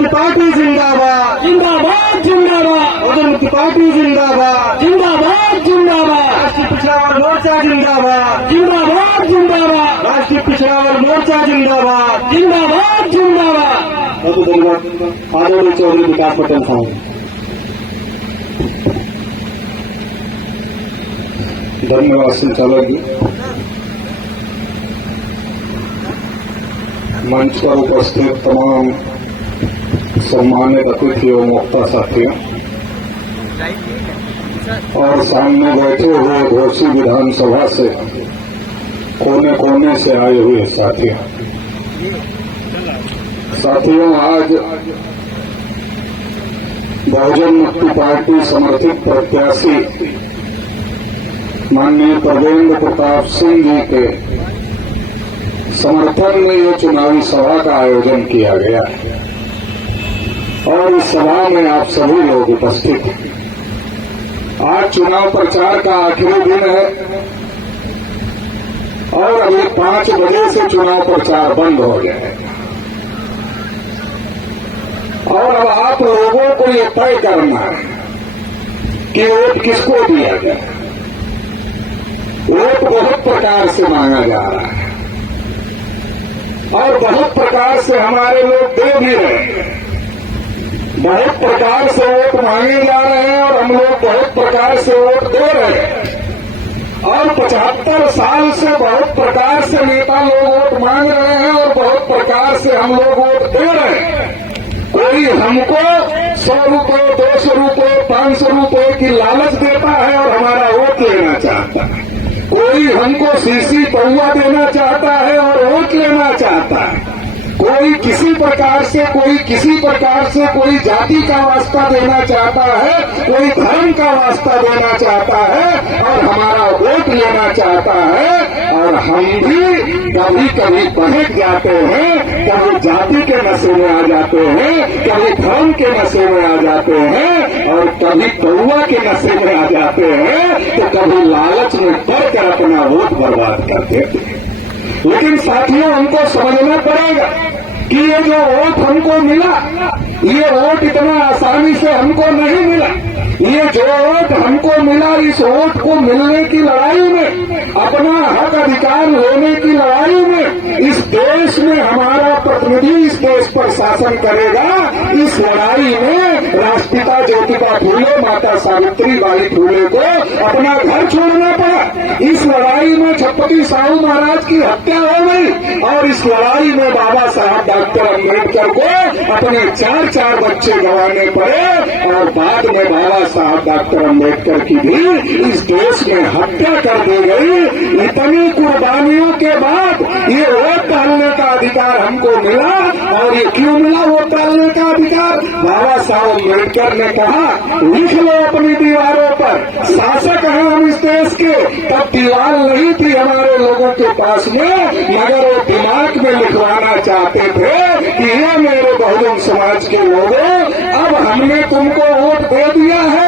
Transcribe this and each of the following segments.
मुक्ति पार्टी जिंदाबाद जिंदाबाद जिंदाबाद बहुजन मुक्ति पार्टी जिंदाबाद जिंदाबाद जिंदाबाद राष्ट्रीय पिछड़ा वर्ग मोर्चा जिंदाबाद जिंदाबाद जिंदाबाद राष्ट्रीय पिछड़ा वर्ग मोर्चा जिंदाबाद जिंदाबाद जिंदाबाद बहुत धन्यवाद आदरणीय चौधरी विकास पटेल साहब। धन्यवाद संचालक जी। मंच पर उपस्थित तमाम सम्मानित अतिथि एवं वक्ता साथियों और सामने बैठे हुए घोसी विधानसभा से कोने कोने से आए हुए साथियों आज बहुजन मुक्ति पार्टी समर्थित प्रत्याशी माननीय प्रदेंद्र प्रताप सिंह जी के समर्थन में ये चुनावी सभा का आयोजन किया गया है और इस सभा में आप सभी लोग उपस्थित हैं। आज चुनाव प्रचार का आखिरी दिन है और अभी 5 बजे से चुनाव प्रचार बंद हो जाएगा और अब आप लोगों को ये तय करना है कि वोट किसको दिया जाए। वोट बहुत प्रकार से मांगा जा रहा है और बहुत प्रकार से हमारे लोग दे भी रहे हैं। बहुत प्रकार से वोट मांगे जा रहे हैं और हम लोग बहुत प्रकार से वोट दे रहे हैं और 75 साल से बहुत प्रकार से नेता लोग वोट मांग रहे हैं और बहुत प्रकार से हम लोग वोट दे रहे हैं। कोई हमको 100 रुपये 200 रुपये 500 रुपये की लालच देता है और हमारा वोट लेना चाहता है। कोई हमको सीसी पौवा देना चाहता है और वोट लेना चाहता है। कोई किसी प्रकार से कोई किसी प्रकार से कोई जाति का वास्ता देना चाहता है, कोई धर्म का वास्ता देना चाहता है और हमारा वोट लेना चाहता है। और हम भी कभी कभी बहक जाते हैं, कभी जाति के नशे में आ जाते हैं, कभी धर्म के नशे में आ जाते हैं और कभी कौवा के नशे में आ जाते हैं तो कभी लालच में पड़ कर अपना वोट बर्बाद कर देते हैं। लेकिन साथियों हमको समझना पड़ेगा कि ये जो वोट हमको मिला, ये वोट इतना आसानी से हमको नहीं मिला। ये जो वोट हमको मिला, इस वोट को मिलने की लड़ाई में, अपना हक अधिकार लेने की लड़ाई में, इस देश में हमारा प्रतिनिधि इस देश पर शासन करेगा। इस लड़ाई में राष्ट्रपिता ज्योतिबा फूले, माता सावित्री बाई फूले को अपना घर छोड़ना पड़ा। इस लड़ाई में छत्रपति साहू महाराज की हत्या हो गई और इस लड़ाई में बाबा साहब डॉक्टर अम्बेडकर को अपने 4 बच्चे गंवाने पड़े और बाद में बाबा साहब डॉक्टर अम्बेडकर की भी इस देश में हत्या कर दी गई। इतनी कुर्बानियों के बाद ये वोट डालने का अधिकार हमको मिला। और ये क्यों मिला वोट डालने का अधिकार? बाबा साहब अम्बेडकर ने कहा, लिख लो अपनी दीवारों पर, शासक हैं हम इस देश के। तब दीवार नहीं थी हमारे लोगों के पास में, मगर वो दिमाग में लिखवाना चाहते थे कि ये मेरे बहुजन समाज के लोगों, अब हमने तुमको वोट दे दिया है,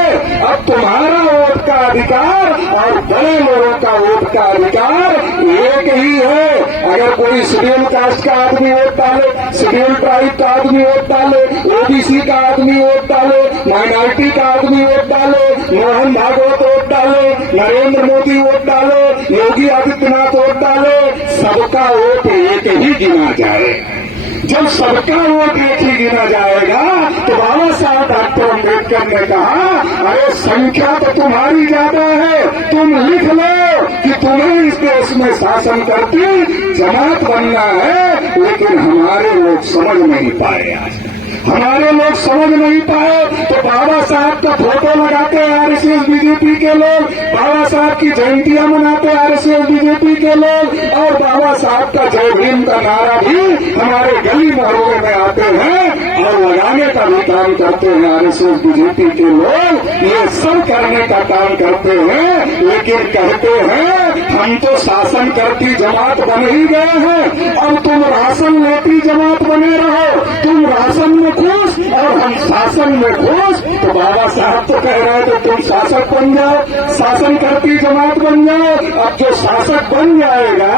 अब तुम्हारा वोट का अधिकार और बड़े लोगों का वोट का अधिकार एक ही है। अगर कोई शेड्यूल कास्ट का आदमी वोट डाले, शेड्यूल ट्राइब का आदमी वोट डाले, ओबीसी का आदमी वोट डाले, माइनॉरिटी का आदमी वोट डाले, मोहन भागवत वोट डाले, नरेंद्र मोदी वोट डाले, योगी आदित्यनाथ वोट डाले, सबका वोट एक ही गिना जाए। जब सबका वोट एक ही गिना जाएगा तो बाबा साहब डॉक्टर अम्बेडकर ने कहा, अरे संख्या तो तुम्हारी ज्यादा है, तुम लिख लो कि तुम्हें इस देश में शासन करती जमात बनना है। लेकिन हमारे लोग समझ नहीं पाए, आज हमारे लोग समझ नहीं पाए तो बाबा साहब का फोटो लगाते आरएसएस बीजेपी के लोग, बाबा साहब की जयंतियां मनाते आरएसएस बीजेपी के लोग और बाबा साहब का जय भीम का नारा भी हमारे गली मोहल्ले में आते हैं और लगाने का भी काम करते हैं आरएसएस बीजेपी के लोग। ये सब करने का काम करते हैं, लेकिन कहते हैं हम तो शासन करती जमात बन ही गए हैं, अब तुम राशन लेती जमात बने रहो, तुम राशन में खुश और हम शासन में खुश। तो बाबा साहब तो कह रहे थे तुम शासक बन जाओ, शासन करती जमात बन जाओ। अब जो शासक बन जाएगा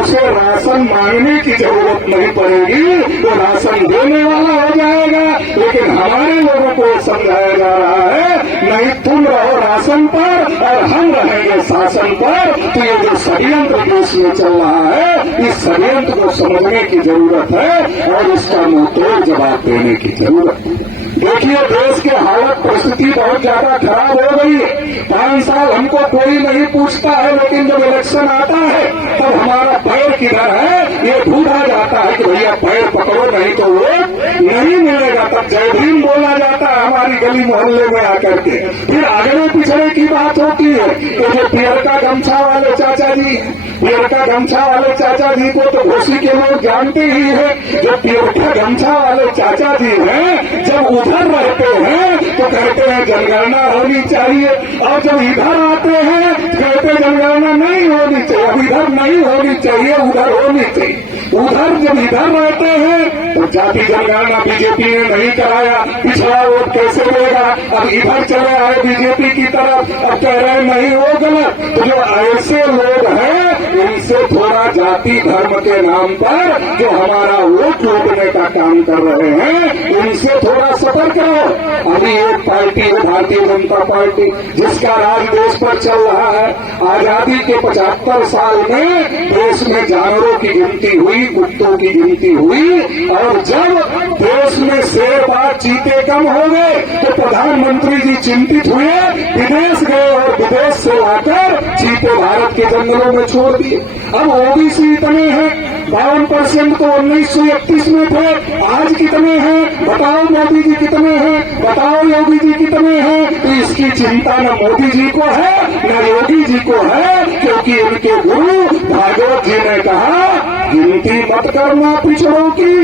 उसे राशन मांगने की जरूरत नहीं पड़ेगी, वो राशन देने वाला हो जाएगा। जाएगा, लेकिन हमारे लोगों को समझाया जा रहा है नहीं, तुम रहो राशन पर और हम रहेंगे शासन पर। तो ये जो षड्यंत्र देश में चल रहा है, इस षड्यंत्र को समझने की जरूरत है और इसका मुंहतोड़ जवाब देने की जरूरत है। देखिए, देश की हालत परिस्थिति बहुत ज्यादा खराब हो गई है। 5 साल हमको कोई नहीं पूछता है, लेकिन जब इलेक्शन आता है तब हमारा पैर किधर है ये ढूंढा जाता है कि भैया पैर पकड़ो, नहीं तो वोट नहीं मिलेगा। तब जय भीम बोला जाता है हमारी गली मोहल्ले में आकर के। फिर अगले पिछड़े की बात होती है तो जो पियरका गमछा वाले चाचा जी, पियरका गमछा वाले चाचा जी को तो घोसी के लोग जानते ही है। जो पियरका गमछा वाले चाचा जी हैं, जब उधर रहते हैं तो कहते हैं जनगणना होनी चाहिए, और जब इधर आते हैं कहते जनगणना नहीं होनी चाहिए। अब इधर नहीं होनी चाहिए, उधर होनी चाहिए। उधर जब इधर रहते हैं तो जाति जनगणना बीजेपी ने नहीं कराया, पिछड़ा वोट कैसे देगा। अब इधर चले आए बीजेपी की तरफ, अब कह रहे हैं नहीं वो गलत। तो जो ऐसे लोग हैं इनसे थोड़ा जाति धर्म के नाम पर जो हमारा वोट लूटने का काम कर रहे हैं, उनसे थोड़ा सतर्क रहो। अभी एक पार्टी है भारतीय जनता पार्टी, जिसका राज देश पर चल रहा है। आजादी के 75 साल में देश में जानवरों की गिनती हुई, कुत्तों की गिनती हुई, और जब देश में शेर बाघ चीते कम हो गए तो प्रधानमंत्री जी चिंतित हुए, विदेश गए और विदेश से लाकर चीते भारत के जंगलों में छोड़ दिए। अब ओबीसी इतने हैं, 52% तो 1931 में थे, आज कितने हैं बताओ। मोदी जी कितने हैं बताओ, योगी जी कितने हैं। तो इसकी चिंता न मोदी जी को है न योगी जी को है, क्योंकि इनके गुरु भागवत जी ने कहा गिनती मत करना पिछड़ों की,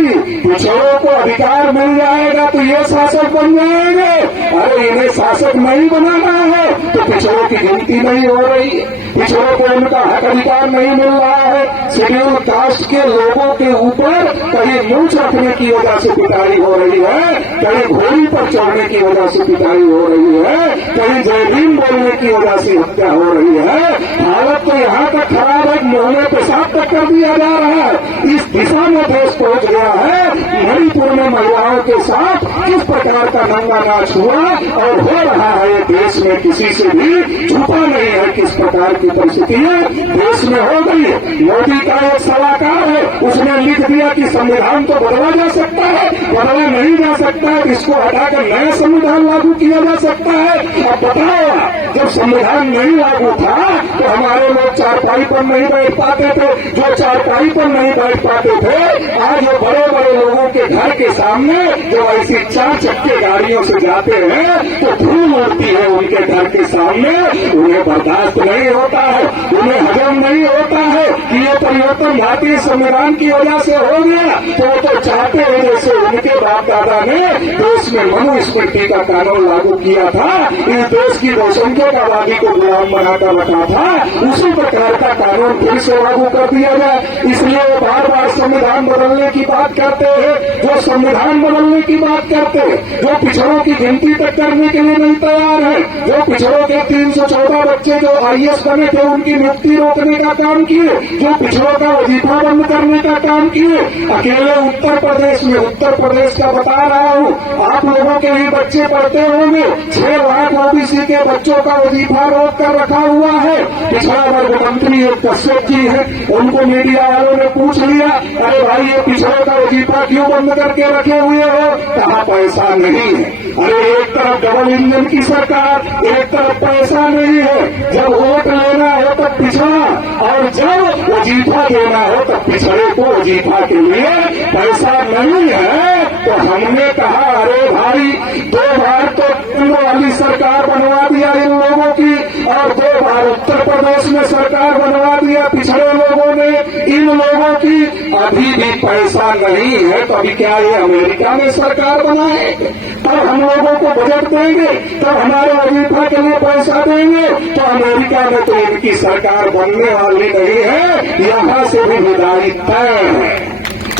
पिछड़ों को अधिकार मिल जाएगा तो ये शासक बन जाएंगे। अरे इन्हें शासक नहीं बनाना है तो पिछड़ों की गिनती नहीं हो रही है, पिछड़ों को उनका हक अधिकार नहीं मिल रहा है। शेड्यूल कास्ट के लोगों के ऊपर कहीं मूंछ रखने की वजह से पिटाई हो रही है, कहीं घोड़ी पर चढ़ने की वजह से पिटाई हो रही है, कहीं जय भीम बोलने की वजह से हत्या हो रही है। हालत तो यहाँ तक खराब है, मुंह में पेशाब तक कर दिया जा रहा है। इस दिशा में देश पहुंच गया है। मणिपुर में महिलाओं के साथ किस प्रकार का नंगा नाच हुआ और हो रहा है, देश में किसी से भी छुपा नहीं है किस प्रकार की परिस्थितियां देश में हो गई है। मोदी का एक सलाहकार है, उसने लिख दिया कि संविधान तो बदला जा सकता है, बदला नहीं जा सकता है, इसको हटाकर नया संविधान लागू किया जा सकता है। अब बताओ, जब संविधान नहीं लागू था तो हमारे लोग चारपाई पर नहीं बैठ पाते थे, जो चारपाई पर नहीं बैठ पाते थे, आज वो बड़े बड़े लोगों के घर के सामने जो ऐसी 4 चक्के गाड़ियों से जाते हैं तो धूल उड़ती है उनके घर के सामने। उन्हें बर्दाश्त नहीं होता है, उन्हें हजम नहीं होता है कि ये परिवर्तन भारतीय संविधान की वजह से हो गया। तो वो तो चाहते हैं जैसे उनके बाप दादा ने देश में मनुस्मृति का कानून लागू किया था, इस देश की बहुसंख्यक आबादी को गुलाम बनाकर रखा था, उसी प्रकार का कानून फिर से लागू कर दिया जाए। इसलिए वो बार बार संविधान बदलने की बात करते हैं। जो संविधान बदलने की बात करते हैं, जो पिछड़ों की गिनती तक करने के लिए नहीं तैयार है, जो पिछड़ों के 314 बच्चे जो IAS बने थे उनकी नियुक्ति रोकने का काम किए, जो पिछड़ों का वजीफा बंद करने का काम किए। अकेले उत्तर प्रदेश में, उत्तर प्रदेश का बता रहा हूँ, आप लोगों के ही बच्चे पढ़ते होंगे, 6 लाख ओबीसी के बच्चों का वजीफा रोक कर रखा हुआ है। पिछड़ा वर्ग मंत्री एक कश्यप जी है, उनको मीडिया वालों ने पूछ लिया, अरे भाई ये पिछड़ों का वजीफा क्यों बंद करके रखे हुए हो? कहा पैसा नहीं है। अरे एक तरफ डबल इंजन की सरकार, एक तरफ पैसा नहीं है। जब वोट लेना हो तब पिछड़ा, और जब वजीफा देना हो तब पिछड़े को वजीफा के लिए पैसा नहीं है। तो हमने कहा अरे भाई 2 बार तो केंद्र वाली सरकार बनवा दिया इन लोगों की, और 2 बार उत्तर प्रदेश में सरकार बनवा दिया पिछड़े लोगों ने इन लोगों की, अभी भी पैसा नहीं है। तो अभी क्या ये अमेरिका में सरकार बनाए? तब हम लोगों को बजट देंगे, तब हमारे वजीफा के लिए पैसा देंगे। तो अमेरिका में तो इनकी सरकार बनने वाली नहीं है, यहाँ से भी विदाई तय है,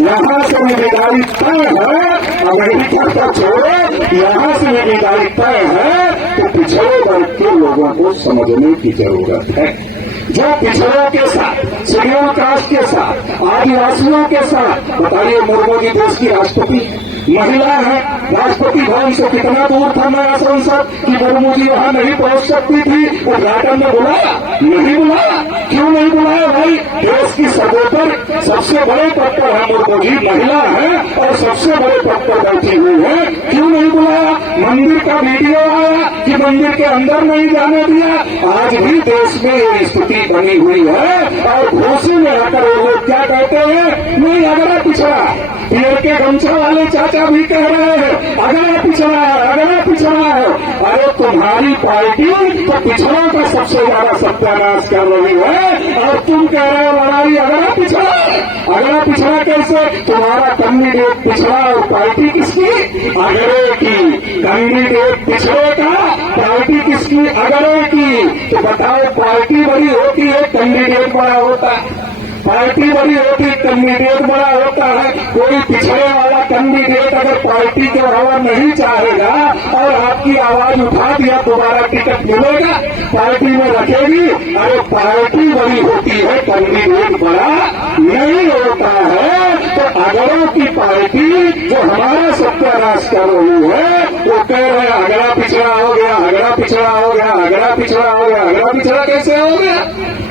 यहाँ से भी विदाई तय है। अमेरिका का छोड़ो, यहाँ से भी विदाई तय है। तो पिछड़े वर्ग के लोगों को समझने की जरूरत है। जो पिछड़ों के साथ, शेड्यूल कास्ट के साथ, आदिवासियों के साथ, बताइए मुर्मू जी देश की राष्ट्रपति, महिला है, राष्ट्रपति भवन से कितना दूर था नया संसद कि मुर्मू जी वहां नहीं पहुंच सकती थी, उद्घाटन में बुलाया नहीं बुलाया? क्यों नहीं बुलाया भाई? देश की सर्वोपरि सबसे बड़े पद पर है मुर्मू जी, महिला है और सबसे बड़े पद पर बैठी हुई है, क्यों नहीं बुलाया? मंदिर का वीडियो आया कि मंदिर के अंदर नहीं जाने दिया। आज भी देश में ये स्थिति बनी हुई है और घोषे में आकर वो लोग क्या कहते हैं, नहीं अगला पिछड़ा। पीर के गमछा वाले चाचा भी कह रहे हैं अगला पिछड़ा है, अगला पिछड़ा है। अरे तुम्हारी पार्टी तो पिछड़ों का सबसे ज्यादा सत्यानाश कर रही है और तुम कह रहे हो लड़ाई अगला पिछड़ा है। अगला पिछड़ा कैसे? तुम्हारा कैंडिडेट पिछड़ा और पार्टी किसकी? अगड़े की। कैंडिडेट पिछड़े का, पार्टी किसकी? अगड़े की। तो बताओ, पार्टी बड़ी होती है, कैंडिडेट बड़ा होता है। पार्टी बड़ी होती, कैंडिडेट बड़ा होता है। कोई पिछड़े वाला कैंडिडेट अगर पार्टी के बराबर नहीं चाहेगा और आपकी आवाज उठा दिया, दोबारा टिकट मिलेगा? पार्टी में रखेगी? अरे पार्टी बड़ी होती है, कैंडिडेट बड़ा नहीं होता है। तो अगड़ों की पार्टी जो हमारा सत्यानाश कर रही है, वो कह रहे हैं अगड़ा पिछड़ा हो गया, अगड़ा पिछड़ा हो गया, अगड़ा पिछड़ा हो गया। अगड़ा पिछड़ा कैसे हो गया?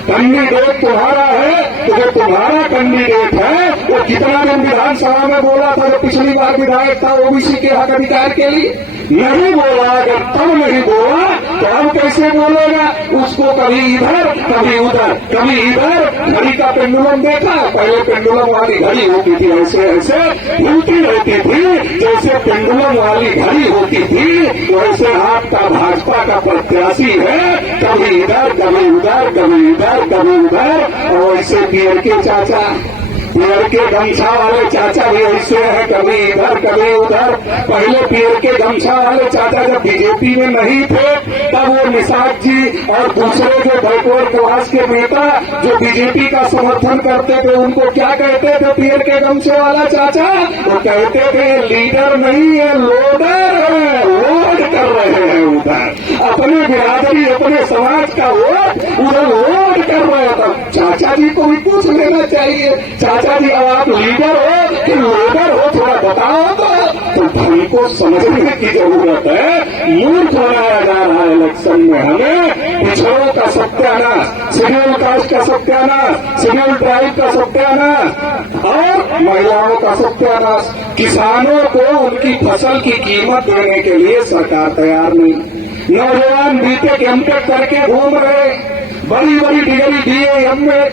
कैंडिडेट तुम्हारा है, तो जो तुम्हारा कैंडिडेट है वो कितना दिन विधानसभा में बोला था जो पिछली बार विधायक था ओबीसी के हक अधिकार के लिए? नहीं बोला। अगर तब नहीं बोला तो अब कैसे बोलेगा? उसको कभी इधर कभी उधर, कभी इधर। घड़ी का पेंडुलम देखा? पहले पेंडुलम वाली घड़ी होती थी, ऐसे ऐसे घूमती रहती थी। जैसे पेंडुलम वाली घड़ी होती थी वैसे आपका भाजपा का प्रत्याशी है, कभी इधर कभी उधर, कभी इधर कभी उधर। और ऐसे पीर के चाचा, पीर के गमछा वाले चाचा भी ऐसे हैं, कभी इधर कभी उधर। पहले पीर के गमछा वाले चाचा जब बीजेपी में नहीं थे तब वो निषाद जी और दूसरे जो बैकवर्ड क्लास के नेता जो बीजेपी का समर्थन करते थे उनको क्या कहते थे? पीर के गमछे वाला चाचा वो कहते थे लीडर नहीं है, लोडर है, लोड कर रहे हैं उधर अपने बिरादरी अपने समाज का वोट उधर लोड कर रहे हैं। तब चाचा जी को भी पूछ लेना चाहिए, चाचा जी अब आप लीडर हो कि लोडर हो, थोड़ा बताओ तो धन को समझने की जरूरत है। मूर्ख बनाया जा रहा है इलेक्शन में हमें। पिछड़ों का सत्यानाश, शेड्यूल कास्ट का सत्यानाश, शेड्यूल ट्राइब का सत्यानाश और महिलाओं का सत्यानाश। किसानों को उनकी फसल की कीमत देने के लिए सरकार तैयार नहीं। नौजवान बीटेक एमटेक करके घूम रहे, बड़ी बड़ी डिग्री बीए एमए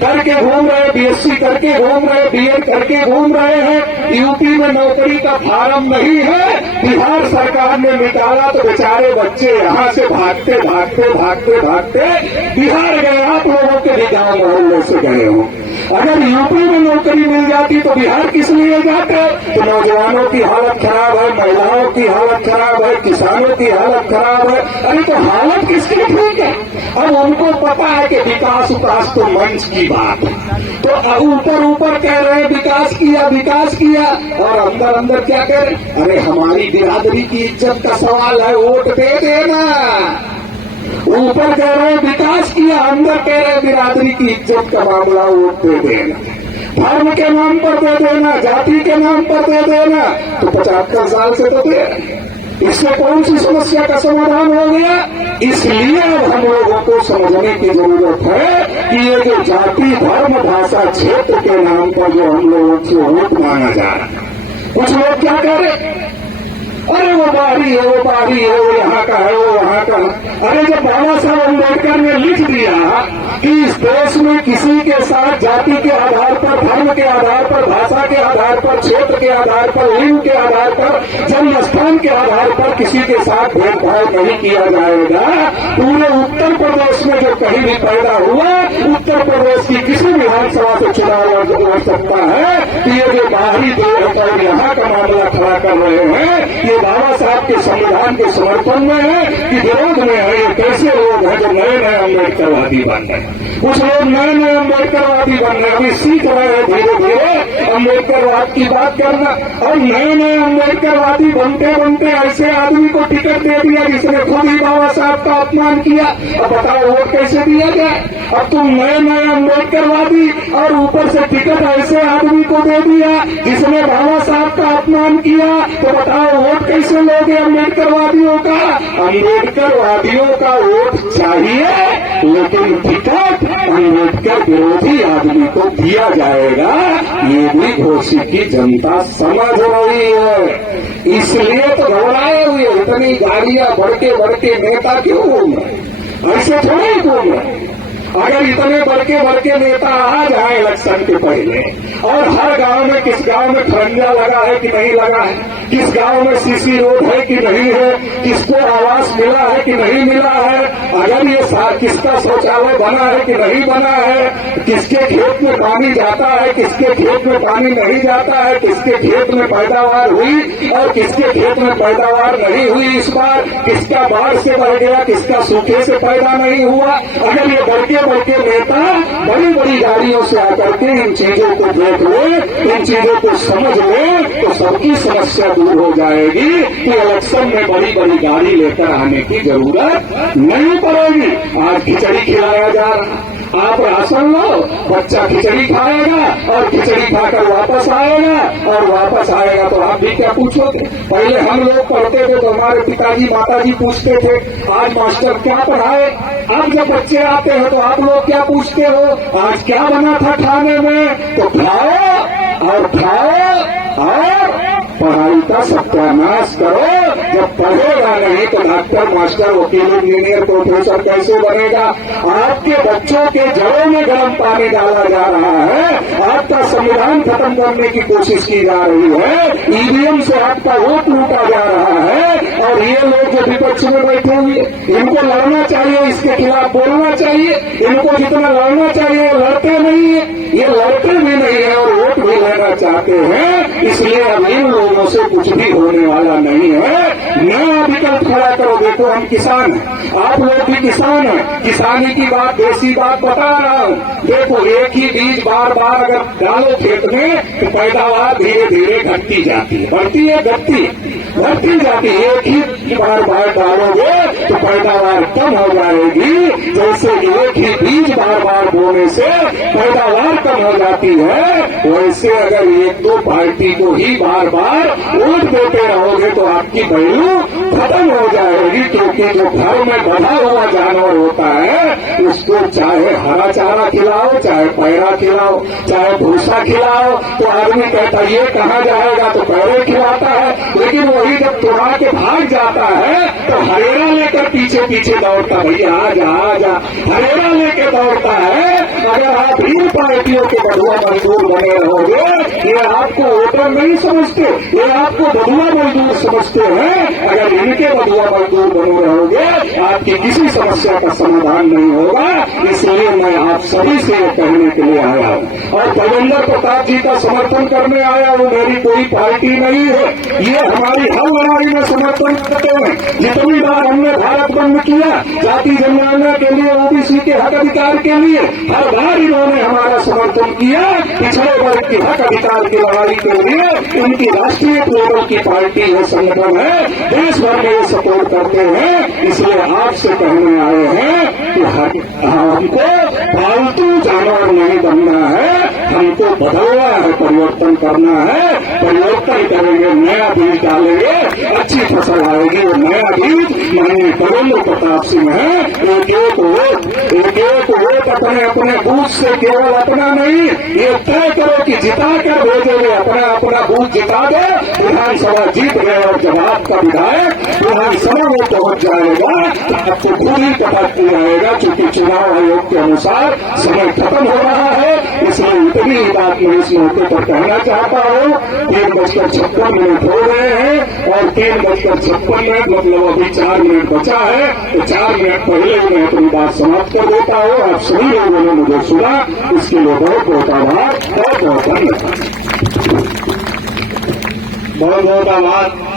करके घूम रहे, बीएससी करके घूम रहे, बीएड करके घूम रहे हैं। यूपी में नौकरी का फार्म नहीं है, बिहार सरकार ने निकाला तो बेचारे बच्चे यहां से भागते भागते भागते भागते बिहार गए। आप लोगों के भी गांव मोहल्ले से गए हो। अगर यूपी में नौकरी मिल जाती तो बिहार किस लिए जाते? तो नौजवानों की हालत खराब है, महिलाओं की हालत खराब है, किसानों की हालत खराब है। अरे तो हालत किसकी ठीक है? अब उनको पता है कि विकास उकास तो मंच की बात है, तो ऊपर ऊपर कह रहे हैं विकास किया विकास किया और अंदर अंदर क्या कह रहे? अरे हमारी बिरादरी की इज्जत का सवाल है, वोट दे देना। ऊपर कह रहे हैं विकास किया, अंदर कह रहे हैं बिरादरी की इज्जत का मामला, वोट दे देना। धर्म के नाम पर दे देना, जाति के नाम पर दे देना। तो 75 साल से तो दे, इससे कौन सी समस्या का समाधान हो गया? इसलिए अब हम लोगों को समझने की जरूरत है कि ये जो जाति धर्म भाषा क्षेत्र के नाम पर जो हम लोगों से वोट मांगा जा रहा है, कुछ लोग क्या कह रहे? अरे वो बाहरी है, वो बाहरी है, वो यहाँ का है, वो वहाँ का है। अरे जब बाबा साहब अम्बेडकर ने लिख दिया कि इस देश में किसी के साथ जाति के आधार पर, धर्म के आधार पर, भाषा के आधार पर, क्षेत्र के आधार पर, लिंग के आधार पर, जन्म स्थान के आधार पर किसी के साथ भेदभाव नहीं किया जाएगा। पूरे उत्तर प्रदेश में जो कहीं भी पैदा हुआ, उत्तर प्रदेश की किसी विधानसभा से चुनाव लड़ सकता है कि ये जो बाहरी देश और यहाँ का मामला खड़ा कर रहे हैं ये बाबा साहब के संविधान के समर्थन में है कि विरोध में है? ये कैसे लोग हैं जो नए नए अम्बेडकरवादी बन रहे हैं? कुछ लोग नए नए अम्बेडकरवादी बन रहे हैं, अभी सीख रहे हैं धीरे धीरे अम्बेडकरवाद की बात करना। और नए नए अम्बेडकरवादी बनते बनते ऐसे आदमी को टिकट दे दिया जिसने खुद ही बाबा साहब का अपमान किया। अब बताओ वोट कैसे दिया जाए? अब तुम नए नए अम्बेडकरवादी और ऊपर से टिकट ऐसे आदमी को दे दिया जिसने बाबा साहब का अपमान किया, तो बताओ वोट कैसे लोगे अम्बेडकरवादियों का? अम्बेडकरवादियों का वोट चाहिए, लेकिन टिकट अम्बेडकर विरोधी आदमी को दिया जाएगा, ये भी घोषित की जनता समझ रही है। इसलिए तो घबराए हुए इतनी गाड़ियां बढ़ के नेता क्यों घूम रहे? ऐसे थोड़ी घूम रहे। अगर इतने बड़के नेता आ जाए इलेक्शन के पहले और हर गांव में, किस गांव में खरंजा लगा है कि नहीं लगा है, किस गांव में सीसी रोड है कि नहीं है, किसको आवास मिला है कि नहीं मिला है, अगर ये किसका शौचालय बना है कि नहीं बना है, किसके खेत में पानी जाता है, किसके खेत में पानी नहीं जाता है, किसके खेत में पैदावार हुई और किसके खेत में पैदावार नहीं हुई, इस बार किसका बाढ़ से बढ़ गया, किसका सूखे से पैदा नहीं हुआ। अगर ये बड़के नेता बड़ी बड़ी गाड़ियों से आकर के इन चीजों को देख ले, इन चीजों को समझ ले, तो सबकी समस्या दूर हो जाएगी कि इलेक्शन में बड़ी बड़ी गाड़ी लेकर आने की जरूरत नहीं पड़ेगी। आज खिचड़ी खिलाया जा रहा, आप राशन लो, बच्चा खिचड़ी खाएगा और खिचड़ी खाकर वापस आएगा, और वापस आएगा तो आप भी क्या पूछोगे? पहले हम लोग पढ़ते थे तो हमारे पिताजी माताजी पूछते थे आज मास्टर क्या पढ़ाए। अब जब बच्चे आते हैं तो आप लोग क्या पूछते हो? आज क्या बना था खाने में? तो खाओ और पढ़ाई का सत्यानाश करो। जब पढ़ेगा नहीं तो डॉक्टर, मास्टर, वकील, इंजीनियर, प्रोफेसर कैसे बनेगा? आपके बच्चों के जड़ों में गर्म पानी डाला जा रहा है, आपका संविधान खत्म करने की कोशिश की जा रही है, ईवीएम से आपका वोट लूटा जा रहा है, और ये लोग जो विपक्ष में बैठे हुए इनको लड़ना चाहिए, इसके खिलाफ बोलना चाहिए। इनको जितना लड़ना चाहिए लड़ते नहीं है, ये लड़ते भी नहीं है और वोट भी लेना चाहते हैं। इसलिए अब इन लोगों से कुछ भी होने वाला नहीं है। नया विकल्प खड़ा करो। देखो हम किसान हैं, आप लोग भी किसान हैं, किसानी की बात, देसी बात बता रहा हूं। देखो एक ही बीज बार बार अगर डालो खेत में तो पैदावार धीरे धीरे घटती जाती है, बढ़ती है घटती जाती है। एक ही बार डालोगे तो पैदावार कम हो जाएगी। जैसे एक ही बीज बार बार बोने से पैदावार कम हो जाती है, वैसे अगर एक दो पार्टी को ही बार बार वोट देते रहोगे तो आपकी वैल्यू खत्म हो जाएगी। क्योंकि जो घर में बंधा हुआ जानवर होता है उसको चाहे हरा चारा खिलाओ, चाहे पैरा खिलाओ, चाहे भूसा खिलाओ, तो आदमी कहता है ये कहाँ जाएगा, तो पैरे खिलाता है। लेकिन वही जब तुड़ा के भाग जाता है तो हरेरा लेकर पीछे पीछे दौड़ता, भैया आजा हरेरा लेके दौड़ता है। अगर आप इन पार्टियों के बधुआ मजदूर बने रहोगे, ये आपको वोटर नहीं समझते, ये आपको बधुआ मजदूर समझते हैं। अगर इनके बधुआ मजदूर बने रहोगे आपकी किसी समस्या का समाधान नहीं होगा। इसलिए मैं आप सभी से ये कहने के लिए आया हूं और देवेंद्र प्रताप जी का समर्थन करने आया हूं। मेरी कोई पार्टी नहीं है, ये हमारी हर लड़ाई में समर्थन करते हैं। जितनी बार हमने भारत बंद किया जाति जनगणना के लिए, ओबीसी के हक अधिकार के लिए, हर बार इन्होंने हमारा समर्थन किया। पिछड़े वर्ग के हक अधिकार की लड़ाई के लिए उनकी राष्ट्रीय लेवल की पार्टी है, संगठन है, देश भर में ये सपोर्ट करते हैं। इसलिए आपसे कहने आए हैं कि हमको फालतू जानवर नहीं बनना है, हमको बदलना है, परिवर्तन करना है। परिवर्तन करेंगे, नया बीज डालेंगे, अच्छी फसल आएगी। वो नया बीज माननीय देवेंद्र प्रताप सिंह है। एक एक वोट अपने अपने बूथ से, केवल अपना नहीं, ये तय करो कि जिता कर भेजोगे, अपना बूथ जिता दो, विधानसभा जीत गए और जब आपका विधायक विधानसभा में पहुंच जाएगा तो आपको खुद ही पता चल जाएगा। चूंकि चुनाव आयोग के अनुसार समय खत्म हो रहा है, इसलिए इतनी ही बात मैं इस मौके पर कहना चाहता हूं। 3:56 हो गए हैं और 3:56 मतलब अभी 4 मिनट बचा है, तो 4 मिनट पहले मैं अपनी बात समाप्त कर देता हूं। आप सभी लोगों ने मुझे सुना, इसके लिए बहुत बहुत आभार, बहुत बहुत धन्यवाद। बहुत बहुत आभार।